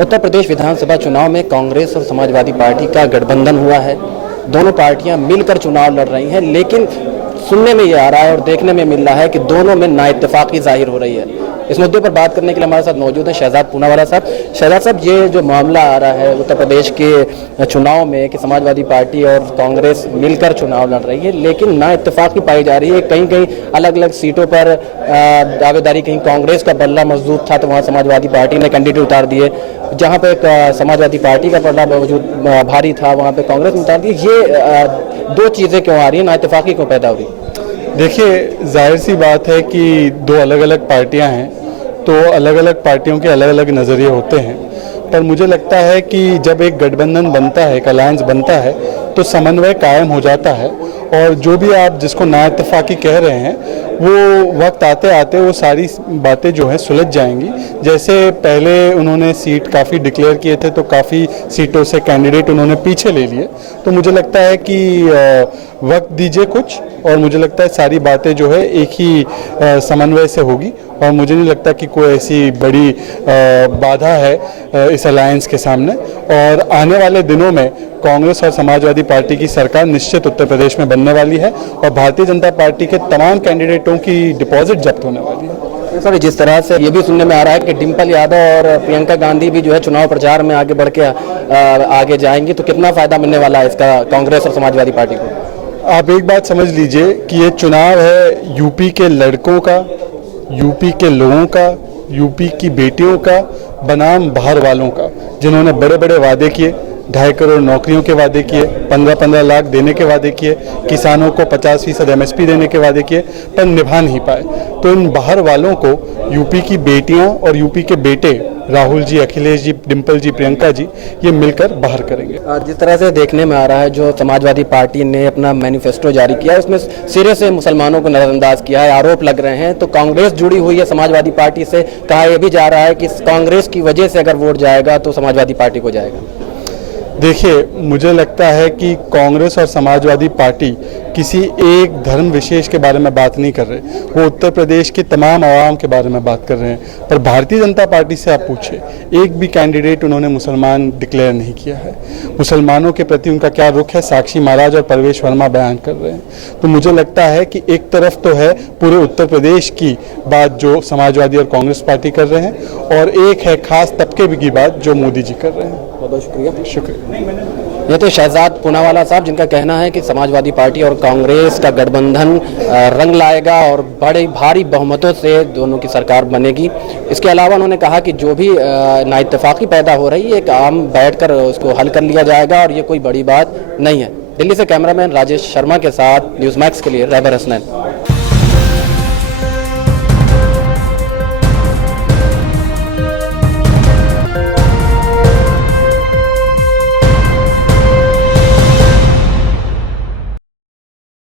उत्तर प्रदेश विधानसभा चुनाव में कांग्रेस और समाजवादी पार्टी का गठबंधन हुआ है। दोनों पार्टियां मिलकर चुनाव लड़ रही हैं, लेकिन सुनने में ये आ रहा है और देखने में मिल रहा है कि दोनों में नाइत्तेफाकी जाहिर हो रही है। इस मुद्दे पर बात करने के लिए हमारे साथ मौजूद हैं शहजाद पूनावाला साहब। शहजाद साहब, ये जो मामला आ रहा है उत्तर प्रदेश के चुनाव में कि समाजवादी पार्टी और कांग्रेस मिलकर चुनाव लड़ रही है, लेकिन नाइत्तेफाकी पाई जा रही है। कहीं कहीं अलग अलग सीटों पर दावेदारी, कहीं कांग्रेस का बल्ला मजबूत था तो वहाँ समाजवादी पार्टी ने कैंडिडेट उतार दिए। जहाँ पे समाजवादी पार्टी का पल्ला भारी था वहाँ पे कांग्रेस ने उतार दिए। ये दो चीज़ें क्यों आ रही है, नाइत्तेफाकी क्यों पैदा हो रही है? देखिए, जाहिर सी बात है कि दो अलग अलग पार्टियां हैं तो अलग अलग पार्टियों के अलग अलग नज़रिए होते हैं। पर मुझे लगता है कि जब एक गठबंधन बनता है, एक अलायंस बनता है तो समन्वय कायम हो जाता है। और जो भी आप जिसको नाइत्तेफाकी कह रहे हैं वो वक्त आते आते वो सारी बातें जो है सुलझ जाएंगी। जैसे पहले उन्होंने सीट काफ़ी डिक्लेयर किए थे तो काफ़ी सीटों से कैंडिडेट उन्होंने पीछे ले लिए। तो मुझे लगता है कि वक्त दीजिए कुछ, और मुझे लगता है सारी बातें जो है एक ही समन्वय से होगी। और मुझे नहीं लगता कि कोई ऐसी बड़ी बाधा है इस अलायंस के सामने। और आने वाले दिनों में कांग्रेस और समाजवादी पार्टी की सरकार निश्चित उत्तर प्रदेश में बनने वाली है और भारतीय जनता पार्टी के तमाम कैंडिडेटों की डिपॉजिट जब्त होने वाली है। सर, जिस तरह से ये भी सुनने में आ रहा है कि डिम्पल यादव और प्रियंका गांधी भी जो है चुनाव प्रचार में आगे बढ़ के आगे जाएंगी, तो कितना फायदा मिलने वाला है इसका कांग्रेस और समाजवादी पार्टी को? आप एक बात समझ लीजिए कि ये चुनाव है यूपी के लड़कों का, यूपी के लोगों का, यूपी की बेटियों का बनाम बाहर वालों का, जिन्होंने बड़े बड़े वादे किए, 2.5 करोड़ नौकरियों के वादे किए, 15-15 लाख देने के वादे किए, किसानों को 50% MSP देने के वादे किए, पर निभा नहीं पाए। तो इन बाहर वालों को यूपी की बेटियां और यूपी के बेटे राहुल जी, अखिलेश जी, डिम्पल जी, प्रियंका जी, ये मिलकर बाहर करेंगे। जिस तरह से देखने में आ रहा है, जो समाजवादी पार्टी ने अपना मैनिफेस्टो जारी किया है उसमें सिरे से मुसलमानों को नजरअंदाज किया है, आरोप लग रहे हैं। तो कांग्रेस जुड़ी हुई है समाजवादी पार्टी से, कहा यह भी जा रहा है कि कांग्रेस की वजह से अगर वोट जाएगा तो समाजवादी पार्टी को जाएगा। देखिए, मुझे लगता है कि कांग्रेस और समाजवादी पार्टी किसी एक धर्म विशेष के बारे में बात नहीं कर रहे, वो उत्तर प्रदेश के तमाम आवाम के बारे में बात कर रहे हैं। पर भारतीय जनता पार्टी से आप पूछे, एक भी कैंडिडेट उन्होंने मुसलमान डिक्लेयर नहीं किया है। मुसलमानों के प्रति उनका क्या रुख है, साक्षी महाराज और परवेश वर्मा बयान कर रहे हैं। तो मुझे लगता है कि एक तरफ तो है पूरे उत्तर प्रदेश की बात जो समाजवादी और कांग्रेस पार्टी कर रहे हैं, और एक है खास तबके की बात जो मोदी जी कर रहे हैं। बहुत बहुत शुक्रिया। शुक्रिया। ये तो शहजाद पूनावाला साहब, जिनका कहना है कि समाजवादी पार्टी और कांग्रेस का गठबंधन रंग लाएगा और बड़े भारी बहुमतों से दोनों की सरकार बनेगी। इसके अलावा उन्होंने कहा कि जो भी नाइत्तेफाकी पैदा हो रही है एक आम बैठकर उसको हल कर लिया जाएगा और ये कोई बड़ी बात नहीं है। दिल्ली से कैमरामैन राजेश शर्मा के साथ न्यूज़ मैक्स के लिए रहबर हसनैन।